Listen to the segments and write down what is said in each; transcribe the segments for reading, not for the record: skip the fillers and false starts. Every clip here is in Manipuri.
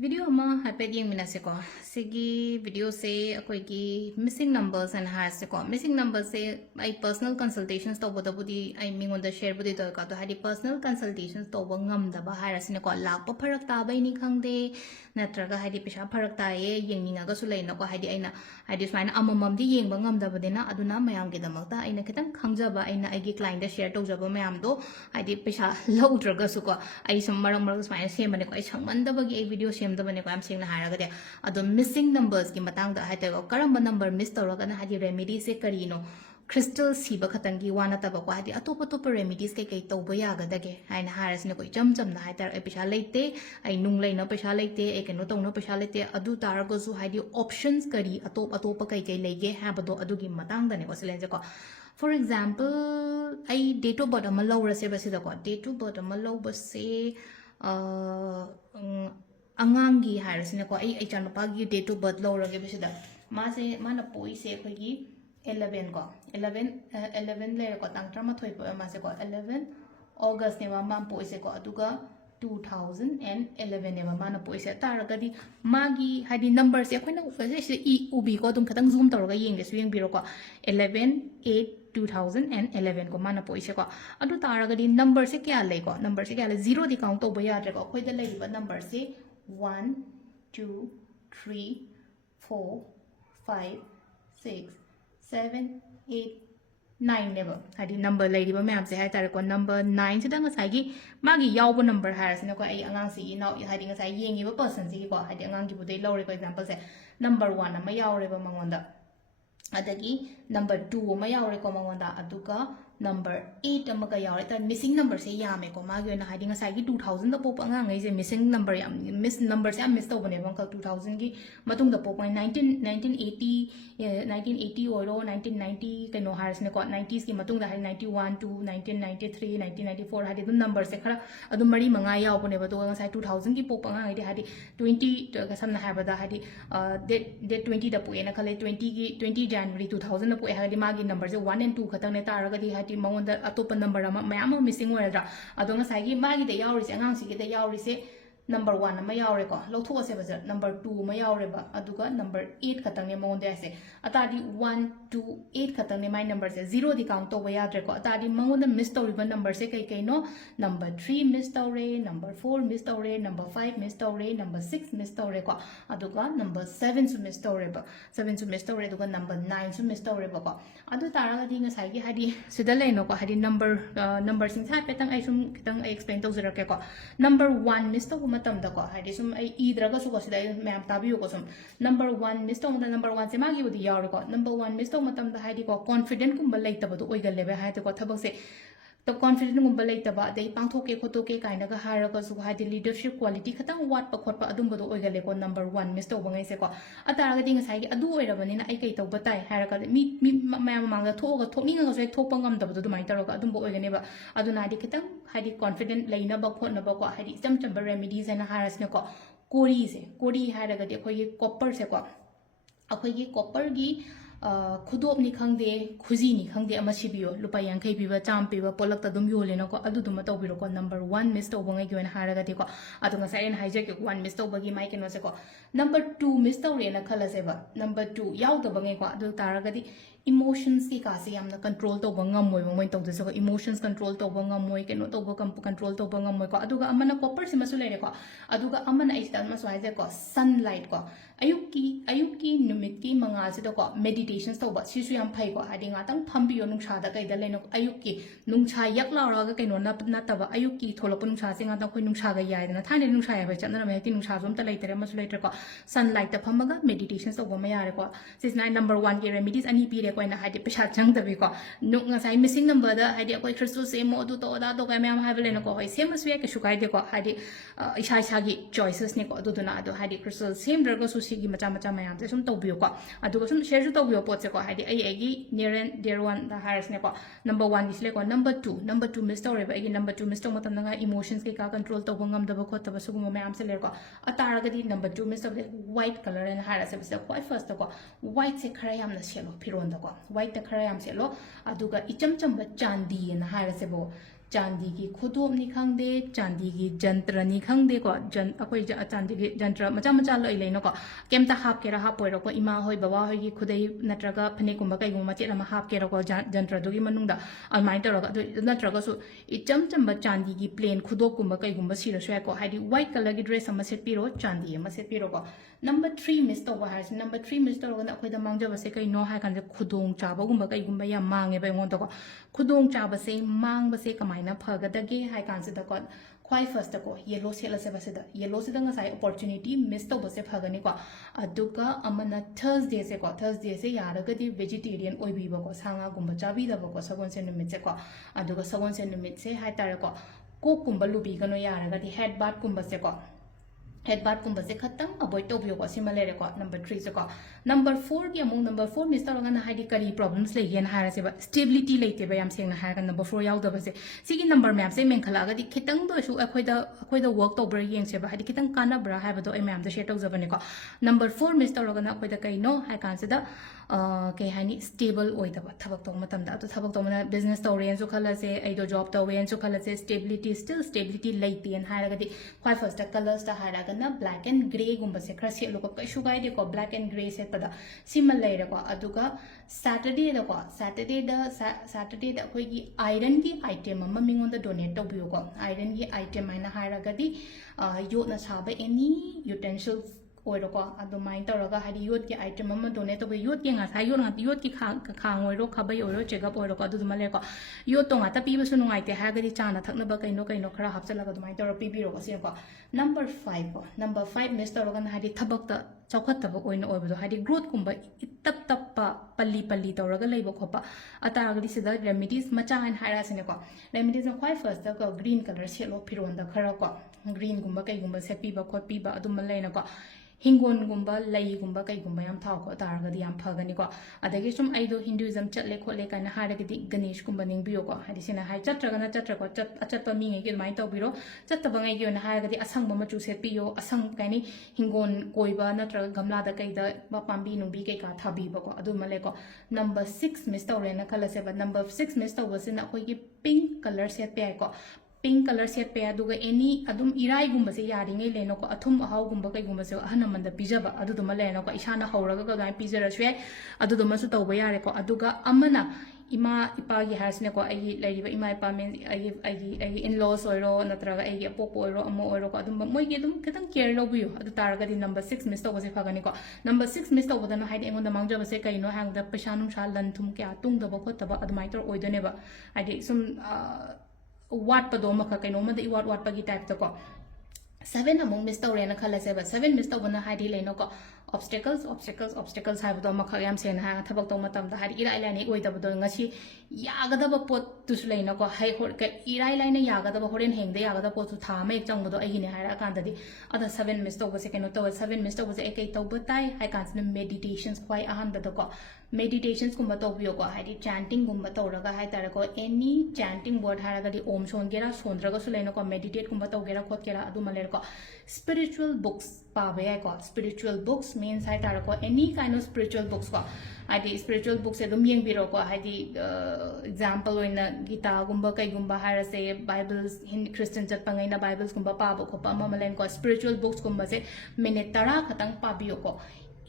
Video ma happy yung minasiko. Sige video say ako'y missing numbers and has ko. Missing numbers say ay personal consultations to boda budi ay mingon da share budi to ka to hadi personal consultations to ngam da ba harasin ko lakpa pharak ta bai ni khangde natraga hadi pisha pharak ta ye yengninga ga sulai na ko hadi aina hadi smaina amamam di yengba ngam da badena aduna mayam gi damakta aina kitang khangja ba aina ai gi client da share to jaba mayam do hadi pisha laudraga su ko ai sum marang marang smaina sem bane ko ai changman da bagi ai video ꯁꯦꯝꯗꯕꯅꯦꯀꯣ ꯌꯥꯝ ꯁꯦꯡꯅ ꯍꯥꯏꯔꯒꯗꯤ ꯑꯗꯣ ꯃꯤꯁꯤꯡ ꯅꯝꯕꯔꯁꯀꯤ ꯃꯇꯥꯡꯗ ꯍꯥꯏꯇꯥꯔꯦꯀꯣ ꯀꯔꯝꯕ ꯅꯝꯕꯔ ꯃꯤꯁ ꯇꯧꯔꯒꯅ ꯍꯥꯏꯗꯤ ꯔꯦꯃꯤꯗꯤꯁꯦ ꯀꯔꯤꯅꯣ ꯈ꯭ꯔꯤꯁꯇꯜ ꯁꯤꯕ ꯈꯛꯇꯪꯒꯤ ꯋꯥ ꯅꯠꯇꯕꯀꯣ ꯍꯥꯏꯗꯤ ꯑꯇꯣꯞ ꯑꯇꯣꯞꯄ ꯔꯦꯃꯤꯗꯤꯁ ꯀꯩꯀꯩ ꯇꯧꯕ ꯌꯥꯒꯗꯒꯦ ꯍꯥꯏꯅ ꯍꯥꯏꯔꯁꯤꯅꯀꯣ ꯏꯆꯝ ꯆꯝꯅ ꯍꯥꯏꯇꯥꯔꯦ ꯑꯩ ꯄꯩꯁꯥ ꯂꯩꯇꯦ ꯑꯩ ꯅꯨꯡ ꯂꯩꯅ ꯄꯩꯁꯥ ꯂꯩꯇꯦ ꯑꯩ ꯀꯩꯅꯣ ꯇꯧꯅ ꯄꯩꯁꯥ ꯂꯩꯇꯦ ꯑꯗꯨ ꯇꯥꯔꯒꯁꯨ ꯍꯥꯏꯗꯤ ꯑꯣꯞꯁꯟꯁ ꯀꯔꯤ ꯑꯇꯣꯞ ꯑꯇꯣꯞꯄ ꯀꯩꯀꯩ ꯂꯩꯒꯦ ꯍꯥꯏꯕꯗꯣ ꯑꯗꯨꯒꯤ ꯃꯇꯥꯡꯗꯅꯦꯀꯣ ꯁꯤꯂꯦꯟꯁꯦꯀꯣ ꯐꯣꯔ ꯑꯦꯛꯖꯥꯝꯄꯜ ꯑꯩ ꯗꯦꯠ ꯑꯣꯐ ꯕꯔth ꯑꯃ ꯂꯧꯔꯁꯦꯕ ꯁꯤꯗꯀꯣ ꯗꯦꯠ ꯑꯣꯐ ꯕꯔth ꯑꯃ ꯂꯧꯕꯁꯦ ꯑꯉꯥꯡꯒꯤ ꯍꯥꯏꯔꯁꯤꯅꯀꯣ ꯑꯩ ꯏꯆꯥꯅꯨꯄꯥꯒꯤ ꯗꯦꯠ ꯑꯣꯐ ꯕꯔth ꯂꯧꯔꯒꯦꯕ ꯁꯤꯗ ꯃꯥꯅ ꯄꯣꯛꯏꯁꯦ ꯑꯩꯈꯣꯏꯒꯤ 11 ꯀꯣ 11 ꯂꯩꯔꯦꯀꯣ ꯇꯥꯡ 13 ꯄꯣꯛꯑꯦ ꯃꯥꯁꯦꯀꯣ 11 ꯑꯣꯒꯁꯅꯦꯕ ꯃꯥꯅ ꯄꯣꯛꯏꯁꯦꯀꯣ ꯑꯗꯨꯒ 2011ꯅꯦꯕ ꯃꯥꯅ ꯄꯣꯛꯏꯁꯦ ꯇꯥꯔꯒꯗꯤ ꯃꯥꯒꯤ ꯍꯥꯏꯗꯤ ꯅꯝꯕꯔꯁꯦ ꯑꯩꯈꯣꯏꯅ ꯁꯤꯗ ꯎꯕꯤꯀꯣ ꯑꯗꯨꯝ ꯈꯤꯇꯪ ꯖꯨꯝ ꯇꯧꯔꯒ ꯌꯦꯡꯒꯦꯁꯨ ꯌꯦꯡꯕꯤꯔꯣꯀꯣ 11/8/2011ꯀꯣ ꯃꯥꯅ ꯄꯣꯛꯏꯁꯦꯀꯣ ꯑꯗꯨ ꯇꯥꯔꯒꯗꯤ ꯅꯝꯕꯔꯁꯦ ꯀꯌꯥ ꯂꯩꯀꯣ ꯅꯝꯕꯔꯁꯦ ꯀꯌꯥ ꯂꯩ ꯖꯤꯔꯣꯗꯤ ꯀꯥꯎꯟ ꯇꯧꯕ ꯌꯥꯗ꯭ꯔꯦꯀꯣ ꯑꯩꯈꯣꯏꯗ ꯂꯩꯔꯤꯕ ꯅꯝꯕꯔꯁꯦ 1 2 3 4 5 6 7 8 9네ꯕ ꯍꯥꯏꯗꯤ ꯅꯝꯕꯔ ꯂꯩꯔꯤꯕ ꯃꯌꯥꯝꯁꯦ ꯍꯥꯏꯇꯥꯔꯦꯀꯣ ꯅꯝꯕꯔ 9ꯁꯤꯗ ꯉꯁꯥꯏꯒꯤ ꯃꯥꯒꯤ ꯌꯥꯎꯕ ꯅꯝꯕꯔ ꯍꯥꯏꯔꯁꯤꯅꯀꯣ ꯑꯩ ꯑꯉꯥꯡꯁꯤꯒꯤ ꯍꯥꯏꯗꯤ ꯉꯁꯥꯏ ꯌꯦꯡꯉꯤꯕ ꯄꯔꯁꯟꯁꯤꯒꯤꯀꯣ ꯍꯥꯏꯗꯤ ꯑꯉꯥꯡꯒꯤꯕꯨꯗꯩ ꯂꯧꯔꯦꯀꯣ ꯑꯦꯛꯖꯥꯝꯄꯜꯁꯦ ꯅꯝꯕꯔ 1 ꯑꯃ ꯌꯥꯎꯔꯦꯕ ꯃꯉꯣꯟꯗ ꯑꯗꯒꯤ ꯅꯝꯕꯔ 2 ꯑꯃ ꯌꯥꯎꯔꯦꯀꯣ ꯃꯉꯣꯟꯗ ꯑꯗꯨꯒ ꯅꯝꯕꯔ 8 ꯑꯃꯒ ꯌꯥꯎꯔꯦ ꯇꯥꯔ ꯃꯤꯁꯤꯡ ꯅꯝꯕꯔꯁꯦ ꯌꯥꯝꯃꯦꯀꯣ ꯃꯥꯒꯤ ꯑꯣꯏꯅ ꯍꯥꯏꯗꯤ ꯉꯁꯥꯏꯒꯤ 2000ꯗ ꯄꯣꯛꯄ ꯑꯉꯥꯡꯉꯩꯁꯦ ꯃꯤꯁꯤꯡ ꯅꯝꯕꯔ ꯌꯥꯝ ꯅꯝꯕꯔꯁꯦ ꯌꯥꯝ ꯃꯤꯁ ꯇꯧꯕꯅꯦꯕ ꯑꯪꯀꯜ 2000ꯒꯤ ꯃꯇꯨꯡꯗ ꯄꯣꯛꯄ 1980 ꯑꯣꯏꯔꯣ 1990 ꯀꯩꯅꯣ ꯍꯥꯏꯔꯁꯤꯅꯦꯀꯣ 90sꯀꯤ ꯃꯇꯨꯡꯗ ꯍꯥꯏꯗꯤ 91 to 1993 1994 ꯍꯥꯏꯗꯤ ꯑꯗꯨꯝ ꯅꯝꯕꯔꯁꯦ ꯈꯔ ꯑꯗꯨꯝ ꯃꯔꯤ ꯃꯉꯥ ꯌꯥꯎꯕꯅꯦꯕ ꯑꯗꯨꯒ ꯉꯁꯥꯏ 2000ꯒꯤ ꯄꯣꯛꯄ ꯑꯉꯥꯡꯉꯩꯗꯤ ꯍꯥꯏꯗꯤ 20 ꯁꯝꯅ ꯍꯥꯏꯕꯗ ꯍꯥꯏꯗꯤ ꯗꯦꯠ 20ꯗ ꯄꯣꯛꯑꯦꯅ ꯈꯜꯂꯦ 20 ꯖꯅꯋꯥꯔꯤ 2000ꯗ ꯄꯣꯛꯑꯦ ꯍꯥꯏꯔꯗꯤ ꯃꯥꯒꯤ ꯅꯝꯕꯔꯁꯦ 1 and 2 ꯈꯛꯇꯪꯅꯦ ꯇꯥꯔꯒꯗꯤ ꯍꯥꯏꯗꯤ ꯃꯉꯣꯟꯗ ꯑꯇꯣꯞꯄ ꯅꯝꯕꯔ ꯑꯃ ꯃꯌꯥꯝ ꯑꯃ ꯃꯤꯁꯤꯡ ꯑꯣꯏꯔꯗ꯭ꯔꯥ ꯑꯗꯣ ꯉꯁꯥꯏꯒꯤ ꯃꯥꯒꯤꯗ ꯌꯥꯎꯔꯤꯁꯦ ꯑꯉꯥꯡꯁꯤꯒꯤꯗ ꯌꯥꯎꯔꯤꯁे ꯅꯝꯕꯔ 1 ꯑꯃ ꯌꯥꯎꯔꯦꯀꯣ ꯂꯧꯊꯣꯛꯑꯁꯦꯕ ꯁꯦ ꯅꯝꯕꯔ 2 ꯑꯃ ꯌꯥꯎꯔꯦꯕ ꯑꯗꯨꯒ ꯅꯝꯕꯔ 8 ꯈꯛꯇꯪꯅꯦ ꯃꯉꯣꯟꯗ ꯌꯥꯏꯁꯦ ꯑꯇꯥꯔꯗꯤ 1 2 8 ꯈꯛꯇꯪꯅꯦ ꯃꯥꯏ ꯅꯝꯕꯔꯁꯦ ꯖꯤꯔꯣꯗꯤ ꯀꯥꯎꯟ ꯇꯧꯕ ꯌꯥꯗ꯭ꯔꯦꯀꯣ ꯑꯇꯥꯔꯗꯤ ꯃꯉꯣꯟꯗ ꯃꯤꯁ ꯇꯧꯔꯤꯕ ꯅꯝꯕꯔꯁꯦ ꯀꯩꯅꯣ ꯅꯝꯕꯔ 3 ꯃꯤꯁ ꯇꯧꯔꯦ ꯅꯝꯕꯔ 4 ꯃꯤꯁ ꯇꯧꯔꯦ ꯅꯝꯕꯔ 5 ꯃꯤꯁ ꯇꯧꯔꯦ ꯅꯝꯕꯔ 6 ꯃꯤꯁ ꯇꯧꯔꯦꯀꯣ ꯑꯗꯨꯒ ꯅꯝꯕꯔ 7ꯁꯨ ꯃꯤꯁ ꯇꯧꯔꯦꯕ 7ꯁꯨ ꯃꯤꯁ ꯇꯧꯔꯦ ꯑꯗꯨꯒ ꯅꯝꯕꯔ 9ꯁꯨ ꯃꯤꯁ ꯇꯧꯔꯦꯕꯀꯣ ꯑꯗꯨ ꯇꯥꯔꯒꯗꯤ ꯉꯁꯥꯏꯒꯤ ꯍꯥꯏꯗꯤ ꯁꯤꯗ ꯂꯩꯅꯣꯀꯣ ꯍꯥꯏꯗꯤ ꯅꯝꯕꯔꯁꯤꯡꯁꯦ ꯍꯥꯏꯐꯦꯠꯇꯪ ꯑꯩ ꯁꯨꯝ ꯈꯤꯇꯪ ꯑꯩ ꯑꯦꯛꯁꯄ꯭ꯂꯦꯟ ꯇꯧꯖꯔꯛꯀꯦꯀꯣ ꯅꯝꯕꯔ 1 ꯃꯤꯁ ꯇꯧꯕ ꯃꯇꯝꯗꯀꯣ ꯍꯥꯏꯗꯤ ꯁꯨꯝ ꯑꯩ ꯏꯗ꯭ꯔꯒꯁꯨꯀꯣ ꯁꯤꯗ ꯑꯩ ꯃꯌꯥꯝ ꯇꯥꯕꯤꯌꯨꯀꯣ ꯁꯨꯝ ꯅꯝꯕꯔ 1 ꯃꯤꯁ ꯇꯧꯕ ꯃꯇꯝꯗ ꯅꯝꯕꯔ 1ꯁꯦ ꯃꯥꯒꯤꯕꯨꯗꯤ ꯌꯥꯎꯔꯦꯀꯣ ꯅꯝꯕꯔ 1 ꯃꯤꯁ ꯇꯧꯕ ꯃꯇꯝꯗ ꯍꯥꯏꯗꯤꯀꯣ ꯀꯣꯟꯐꯤꯗꯦꯟꯠꯀꯨꯝꯕ ꯂꯩꯇꯕꯗꯣ ꯑꯣꯏꯒꯜꯂꯦꯕ ꯍꯥꯏꯗꯤꯀꯣ ꯊꯕꯛꯁꯦ ꯀꯣꯟꯐꯤꯗꯦꯟꯠꯒꯨꯝꯕ ꯂꯩꯇꯕ ꯑꯗꯩ ꯄꯥꯡꯊꯣꯛꯀꯦ ꯈꯣꯠꯇꯣꯛꯀꯦ ꯀꯥꯏꯅꯒ ꯍꯥꯏꯔꯒꯁꯨ ꯍꯥꯏꯗꯤ ꯂꯤꯗꯔꯁꯤꯞ क्वालिटी ꯈꯤꯇꯪ ꯋꯥꯠꯄ ꯈꯣꯠꯄ ꯑꯗꯨꯝꯕꯗꯣ ꯑꯣꯏꯒꯜꯂꯦꯀꯣ ꯅꯝꯕꯔ 1 ꯃꯤꯁ ꯇꯧꯕꯉꯩꯁꯦꯀꯣ ꯑꯇꯥꯔꯒꯗꯤ ꯉꯁꯥꯏꯒꯤ ꯑꯗꯨ ꯑꯣꯏꯔꯕꯅꯤꯅ ꯑꯩ ꯀꯩ ꯇꯧꯕ ꯇꯥꯏ ꯍꯥꯏꯔꯒꯗꯤ ꯃꯤ ꯃꯌꯥꯝ ꯃꯃꯥꯡꯗ ꯊꯣꯛꯅꯤꯡꯉꯒꯁꯨ ꯍꯦꯛ ꯊꯣꯛꯄ ꯉꯝꯗꯕꯗꯣ ꯑꯗꯨꯃꯥꯏꯅ ꯇꯧꯔꯒ ꯑꯗꯨꯝꯕ ꯑꯣꯏꯒꯅꯦꯕ ꯑꯗꯨꯅ ꯍꯥꯏꯗꯤ ꯈꯤꯇꯪ ꯍꯥꯏꯗꯤ ꯀꯣꯟꯐꯤꯗꯦꯟꯠ ꯂꯩꯅꯕ ꯈꯣꯠꯅꯕꯀꯣ ꯍꯥꯏꯗꯤ ꯏꯆꯝ ꯆꯝꯕ ꯔꯦꯃꯤꯗꯤꯁ ꯍꯥꯏꯅ ꯍꯥꯏꯔꯁꯤꯅꯀꯣ ꯀꯣꯔꯤ ꯍꯥꯏꯔꯒꯗꯤ ꯑꯩꯈꯣꯏꯒꯤ ꯀꯣꯄꯔꯁꯦꯀꯣ ꯑꯩꯈꯣꯏꯒꯤ ꯀꯣꯄꯔꯒꯤ ꯈꯨꯗꯣꯞꯅꯤ ꯈꯪꯗꯦ ꯈꯨꯖꯤꯅꯤ ꯈꯪꯗꯦ ꯑꯃ ꯁꯤꯕꯤꯌꯣ ꯂꯨꯄꯥ 50 ꯄꯤꯕ 100 ꯄꯤꯕ ꯄꯣꯂꯛꯇ ꯑꯗꯨꯝ ꯌꯣꯜꯂꯦꯅꯀꯣ ꯑꯗꯨꯗꯨꯃ ꯇꯧꯕꯤꯔꯣꯀꯣ ꯅꯝꯕꯔ 1 ꯃꯤꯁ ꯇꯧꯕꯉꯩꯒꯤ ꯑꯣꯏꯅ ꯍꯥꯏꯔꯒꯗꯤꯀꯣ ꯑꯗꯣ ꯉꯁꯥꯏ ꯑꯩꯅ ꯍꯥꯏꯖꯒꯦ 1 ꯃꯤꯁ ꯇꯧꯕꯒꯤ ꯃꯥꯏ ꯀꯩꯅꯣꯁꯦꯀꯣ ꯅꯝꯕꯔ 2 ꯃꯤꯁ ꯇꯧꯔꯦꯅ ꯈꯜꯂꯁꯦꯕ ꯅꯝꯕꯔ 2 ꯌꯥꯎꯗꯕꯉꯩꯀꯣ ꯑꯗꯨ ꯇꯥꯔꯒꯗꯤ ꯏꯃꯣꯁꯟꯁ ꯀꯩꯀꯥꯁꯦ ꯌꯥꯝꯅ ꯀꯟꯇ꯭ꯔꯣꯜ ꯇꯧꯕ ꯉꯝꯃꯣꯏꯕ ꯃꯣꯏꯅ ꯇꯧꯗꯣꯏꯁꯦꯀꯣ ꯏꯃꯣꯁꯟꯁ ꯀꯟꯇ꯭ꯔꯣल ꯇꯧꯕ ꯉꯝꯃꯣꯏ ꯀꯩꯅꯣ ꯇꯧꯕ ꯀꯟꯇ꯭ꯔꯣल ꯇꯧꯕ ꯉꯝꯃꯣꯏꯀꯣ ꯑꯗꯨꯒ ꯑꯃꯅ ꯀꯣꯄꯔꯁꯤꯃꯁꯨ ꯂꯩꯔꯦꯀꯣ ꯑꯗꯨꯒ ꯑꯃꯅ ꯑꯩꯁꯤꯗ ꯑꯃꯁꯨ ꯍꯥꯏꯖꯦꯀꯣ ꯁꯟꯂꯥꯏꯠꯀꯣ ꯑꯌꯨꯛꯀꯤ ꯅꯨꯃꯤꯠꯀꯤ ꯃꯉꯥꯜꯁꯤꯗꯀꯣ ꯃꯦꯗꯤꯇꯦꯁꯟꯁ ꯇꯧꯕ ꯁꯤꯁꯨ ꯌꯥꯝ ꯐꯩꯀꯣ ꯍꯥꯏꯗꯤ ꯉꯥꯛꯇꯪ ꯐꯝꯕꯤꯌꯣ ꯅꯨꯡꯁꯥꯗ ꯀꯩꯗ ꯂꯩꯅꯣ ꯑꯌꯨꯛꯀꯤ ꯅꯨꯡꯁꯥ ꯌꯛ ꯂꯥꯎꯔꯒ ꯀꯩꯅꯣ ꯅꯠꯇꯕ ꯑꯌꯨꯛꯀꯤ ꯊꯣꯛꯂꯛꯄ ꯅꯨꯡꯁꯥꯁꯦ ꯉꯥꯛꯇꯪ ꯑꯩꯈꯣꯏ ꯅꯨꯡꯁꯥꯒ ꯌꯥꯏꯗꯅ ꯊꯥꯏꯅꯗꯤ ꯅꯨꯡꯁꯥ ꯌꯥꯏꯕ ꯆꯠꯅꯔꯝꯃꯦ ꯍꯧꯖꯤꯛꯇꯤ ꯅꯨꯡꯁꯥꯁꯨ ꯑꯝꯇ ꯂꯩꯇꯔꯦ ꯑꯃꯁꯨ ꯂꯩꯇ꯭ꯔꯦꯀꯣ ꯁꯟꯂꯥꯏꯠꯇ ꯐꯝꯃꯒ ꯃꯦꯗꯤꯇꯦꯁꯟ ꯇꯧꯕ ꯑꯃ ꯌꯥꯔꯦꯀꯣ ꯁꯤꯁꯤꯅ ꯅꯝꯕꯔ 1ꯒꯤ ꯔꯦꯃꯤꯗꯤꯁ ꯑꯅꯤ ꯄꯤꯔꯦꯀꯣ ꯑꯩꯅ ꯍꯥꯏꯗꯤ ꯄꯩꯁꯥ ꯆꯪꯗꯕꯤꯀꯣ ꯉꯁꯥꯏ ꯃꯤꯁꯤꯡ ꯅꯝꯕꯔꯗ ꯍꯥꯏꯗꯤ ꯑꯩꯈꯣꯏ ꯈ꯭ꯔꯤꯁꯇꯜ ꯁꯦꯝꯃꯣ ꯑꯗꯨ ꯇꯧ ꯑꯗꯥ ꯇꯧ ꯀꯥꯏ ꯃꯌꯥꯝ ꯍꯥꯏꯕ ꯂꯩꯅꯀꯣ ꯍꯣꯏ ꯁꯦꯝꯃꯁꯨ ꯌꯥꯏ ꯀꯩꯁꯨ ꯀꯥꯏꯗꯦꯀꯣ ꯍꯥꯏꯗꯤ ꯏꯁꯥꯒꯤ ꯆꯣꯏꯁꯦꯁꯅꯤꯀꯣ ꯑꯗꯨꯗꯨꯅ ꯑꯗꯣ ꯍꯥꯏꯗꯤ ꯈ꯭ꯔꯤꯁꯇꯜ ꯁꯦꯝꯗ꯭ꯔꯒꯁꯨ ꯁꯤꯒꯤ ꯃꯆꯥ ꯃꯆꯥ ꯃꯌꯥꯝꯁꯦ ꯁꯨꯝ ꯇꯧꯕꯤꯌꯨꯀꯣ ꯑꯗꯨꯒ ꯁꯨꯝ ꯁꯦꯌꯔꯁꯨ ꯇꯧꯕꯤꯌꯣ ꯄꯣꯠꯁꯦꯀꯣ ꯍꯥꯏꯗꯤ ꯑꯩꯒꯤ ꯅꯤꯌꯔ ꯑꯦꯟ ꯗꯤꯌꯔ ꯋꯥꯟꯗ ꯍꯥꯏꯔꯁꯤꯅꯦꯀꯣ ꯅꯝꯕꯔ 1ꯒꯤꯁꯤ ꯂꯩꯀꯣ ꯅꯝꯕꯔ 2 ꯃꯤꯁ ꯇꯧꯔꯦꯕ ꯑꯩꯒꯤ ꯅꯝꯕꯔ 2 ꯃꯤꯁ ꯇꯧꯕ ꯃꯇꯝꯗ ꯏꯃꯣꯁꯟꯁ ꯀꯩꯀꯥ ꯀꯟꯇ꯭ꯔꯣꯜ ꯇꯧꯕ ꯉꯝꯗꯕ ꯈꯣꯠꯇꯕ ꯁꯤꯒꯨꯝꯕ ꯃꯌꯥꯝꯁꯦ ꯂꯩꯔꯦꯀꯣ ꯑꯇꯥꯔꯒꯗꯤ ꯅꯝꯕꯔ 2 ꯃꯤꯁ ꯇꯧꯕꯁꯦ ꯋꯥꯏꯠ ꯀꯂꯔ ꯍꯥꯏꯅ ꯍꯥꯏꯔꯁꯦꯕ ꯁꯤꯗ ꯈ꯭ꯋꯥꯏ ꯐꯥꯔꯁꯇꯀꯣ ꯋꯥꯏꯠꯁꯦ ꯈꯔ ꯌꯥꯝꯅ ꯁꯦꯠꯂꯣ ꯐꯤꯔꯣꯟꯗꯀꯣ ꯋꯥꯏꯠꯇ ꯈꯔ ꯌꯥꯝ ꯁꯦꯠꯂꯣ ꯑꯗꯨꯒ ꯏꯆꯝ ꯆꯝꯕ ꯆꯥꯟꯗꯤ ꯍꯥꯏꯅ ꯍꯥꯏꯔꯁꯦꯕ चांदी की खुदोम नि खंगदे चांदी की जंत्र नि खंगदे को अखोई चांदी की जंत्र मचा मचा लोई लेनो को केमता हाप केरा हाप ओइरो को इमा होई बाबा होई की खुदई नत्रगा फने कुंबा कई गुंबा मचेत अमा हाप केरा को जंत्र दुगी मनुंगदा अदमाइन तौरगा नत्रगा सु इचम चंबा चांदी की प्लेन खुदोक कुंबा कई गुंबा सिरसु याको हाइदी व्हाइट कलर की ड्रेस अमा सेटपिरो चांदी अमा सेटपिरो को नंबर 3 मिस तौबा हाइस नंबर 3 मिस तौरगा अखोइदा मांगजबसे कई नो हाइ कान खुदोंग चाबगुंबा कई गुंबा या मांगे बे ngondo ko खुदोंग चाबसे मांगबसे कमाइना फगदगे हाइ कानसिदा को ख्वाई फर्स्ट को येलो सेलसे बसेदा येलो से दंगा साइ अपॉर्चुनिटी मिस तो बसे फगनी को अदुका अमना थर्सडे से यारगदी वेजिटेरियन ओइबीबो को सांगा गुंबा चाबीदबो को सगोन से निमित से को अदुका सगोन से निमित से हाइ तारे को कोक कुंबा लुबी गनो यारगदी हेड बाथ कुंबा से को हेड बाथ कुंबा से खतंग अवॉइड तोबियो को सिमा लेरे को नंबर 3 से को नंबर 4 की अमंग नंबर 4 मिस तौरगा हाइदी करी प्रॉब्लम्स लेगेन हाइरसे बा स्टेबिलिटी लेते बा याम सेंगना हाइरगा नंबर 4 याउदबसे सिगी नंबर मैप से मेंखलागदी खितंग दो अखोइदा वर्क तौबर येंगसे बा हाइदी खितंग कानाब्रा हाइबदो ए मैम द शेयर तौजबने को नंबर 4 मिस तौरगा अखोइदा कइनो हाइ कानसेदा के हाइनी स्टेबल ओइदबा थबक तौ मतमदा तो थबक तौमना बिजनेस तौरेन सु खलसे आइदो जॉब तौरेन सु खलसे स्टेबिलिटी स्टिल स्टेबिलिटी लेतेन हाइरगदी ख्वाइ फर्स्ट कलर्स ता हाइरगना ब्लैक एंड ग्रे गुंबसे खरा सेलो को कैसु गाइदे को ब्लैक एंड ग्रे सेटपदा सिमल लेरे को अदुगा सैटरडे दा कोई आयरन की आइटम अमा मिंगोंदा डोनेट तौबियो को आयरन की आइटम आइना हाइरगदी योना साबे एनी यूटेंसिल्स ओइरो को अदुमाइन तौरगा हाइदी योट की आइटम अमा डोनेट तौबे योट के ngasa योट की खांग ओइरो खबै ओइरो चेकअप ओइरो को अदुदुमा ले को योट तो ngata पीबसु नुंगाइते हाइगदी चाना थकनबा कइनो खरा हापचलगा दुमाइन तौर पीबिरो को सेको नंबर 5 मिस तौरगा हाइदी थबकता चौखत्तब ओइनो ओइबदो हाइदी ग्रोथ कुंबा इतप तप्पा पल्ली तौरगा लेबो खोपा अतारगदी सिदा रेमिडीज मचा हाइन हाइरासिने को रेमिडीज न ख्वाइ फर्स्ट को ग्रीन कलर सेलो फिरोंदा खरा को ग्रीन गुंबा कई गुंबा सेपीबा खोपीबा अदुम लेना को हिंगोनगुंबा लईगुंबा कईगुंबा याम थाव को तारगदी याम फगनी को अदगी सुम आइदो हिंदुइज्म चटले खोले काना हारगदी गणेश गुंबा निंगबियो को हादि सिना हाय चत्रगना चत्र को अचतपा मींगे के माइ तौबिरो चत्तबा ngai के ना हारगदी असंग मचु सेपियो असंग कानी हिंगोन कोइबा नत्र गमला दा कईदा पांबी नुबी के का थाबीबा को अदु मले को नंबर 6 मिस तौरेना खलसे बा नंबर 6 मिस तौबसिना कोई की पिंक कलर सेट पे को पिंक कलर सेट पे अदुगा एनी अदुम इराई गुंबा से यारिंगे लेनो को अथुम अहाव गुंबा कई गुंबा से अहनमंद पिजबा अदुदुमा लेनो को इशाना हौरगा को गाय पिजरसु याय अदुदुमा सु तौबा यारे को अदुगा अमना इमा इपा की हासने को आई लाइबा इमा इपा में आई इन लॉस ओइरो नत्रगा आई अपोप ओइरो अमो ओइरो को अदुम मोय के अदुम खतंग केयर लौबियो अदु तारगदी नंबर 6 मिस तौबसे फगनी को नंबर 6 मिस तौबदनो हाइदे एंगोंदा मांगजबसे कइनो हांगदा पैसा नुसा लन थुम क्या तुंगदबा खोतबा अदुमाइ तोर ओइदनेबा हाइदे सुम वाटपदो मखा कइनोमद इवाट वाटपगी टाइप तो को 7 अमंग मिस तौरेना खलसे बा 7 मिस तौबना हाइदि लेनो को ऑब्स्टेकल्स हाइबदो मखा याम सेना हा थबक तो मतम दा हाइदि इराइ लाइने ओइदबदो ngasi यागदब पोत तुस लेनो को हाइ होर के इराइ लाइने यागदब होरेन हेंगदे यागदब पोत था मा एक चंगबदो आइगिने हाइरा कांददि अदा 7 मिस तौबसे केनो तो 7 मिस तौबसे एकै तौब ताइ हाइ कांसने मेडिटेशंस ख्वाइ अहनबदो को मेडिटेशंस कुंबा तौबियो को हाइदि चैंटिंग कुंबा तौरगा हाइ तारे को एनी चैंटिंग वर्ड हारगदि ओम सोनगेरा सोंद्रगा सु लेनो को मेडिटेट कुंबा तौगेरा खोतगेरा अदु मलेर को स्पिरिचुअल बुक्स पाबे याइ को स्पिरिचुअल बुक्स मीन्स हाइ तारे को any kind of spiritual books को हाइदि स्पिरिचुअल बुक्स एदुम येंगबिरो को हाइदि एग्जांपल ओइना गीता गुंबा कई गुंबा हारसे बाइबल्स हिंद क्रिश्चियन चटपंगैना बाइबल्स गुंबा पाबो खोपा ममलेन को स्पिरिचुअल बुक्स गुंबा से मिनिट 10 खतंग पाबियो को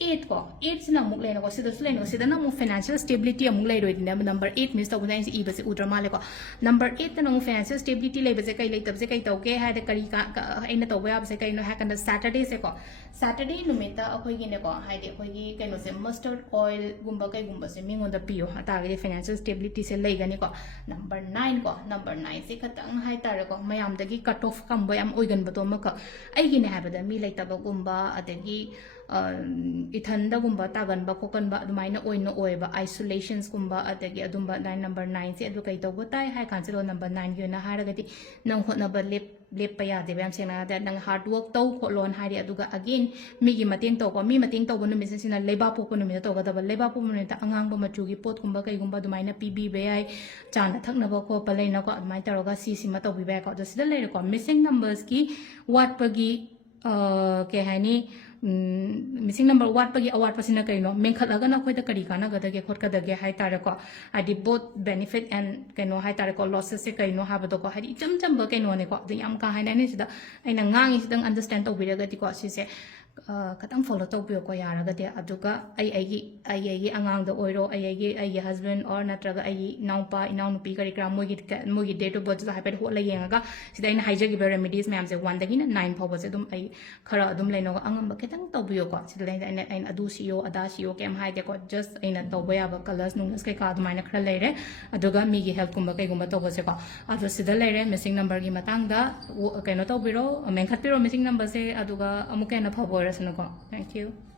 8 को 8 सिना मुक लेनो को सिदस लेनो सिदना मु फाइनेंशियल स्टेबिलिटी अमुक लेरोय दिन नंबर 8 मिस तौबना इन ई बसे उद्र माले को नंबर 8 तनो फाइनेंशियल स्टेबिलिटी लेबसे कई लेतबसे कई तौके हाय द करी का एना तौबा याबसे कई नो हैकन सैटरडे से को सैटरडे नुमिता अखोय गिने को हाय दे अखोय गी कइनो से मस्टर्ड ऑयल गुंबा कई गुंबा से मिंगोंदा पियो तागे फाइनेंशियल स्टेबिलिटी से लेगनी को नंबर 9 से खतंग हाय तारे को मयाम दगी कट ऑफ कम याम ओइगन बतो मक आई गिने हाबदा मी लेतबा गुंबा अदगी इथंदगुंबा तागनबा कोकनबा अदुमाइना ओइनो ओइबा आइसोलेशंस गुंबा अदगी अदुंबा नंबर 9 से अदु कई तौबो ताइ हाइ कांसिलो नंबर 9 गिना हारगदी नंग होनबा लेप पयादे बैम सेना दा नंग हार्ड वर्क तौ खोलोन हारि अदुगा अगेन मिगी मतेंग तौको मी मतेंग तौबो नुमिस सिना लेबा पोको नुमिस तौगदबा लेबा पोको नुमिस अंगांगबा मचुगी पोत गुंबा कई गुंबा अदुमाइना पीबी बेयाइ चाना थकनबा को पलेना को अदुमाइ तौरगा सिसिमा तौबी बेया को दसिदा लेरे को मिसिंग नंबर्स की वाटपगी के हानि missing number watpagi awatpasina kaino menkhalaga na khoida kari kana gadage khotkadage hai tare ko adi both benefit and kaino hai tare ko losses se kaino habado ko hadi cham cham ba kaino ne ko yam ka hai na ne sida aina ngangi sidang understand to biraga ti ko si se katang follow to pyo ko yara ga de aduga ai angang da oiro ai husband or natraga ai naupa inaunupi kari kra mogi date of birth ha pe ho la yenga sida ina haija gi remedies ma'am se 1 dagi na 9 phaw se dum ai khara dum laino ga angam ba ketang to pyo ko sida lain aina adu siyo ada siyo kem hai de ko just aina to ba ya ba colors nungas kai ka dum aina khara leire aduga mi gi help kumba kai gumba to ba se ko adu sida leire missing number gi matang da kaino to biro men khat piro missing number se aduga amuke na phaw Thank you.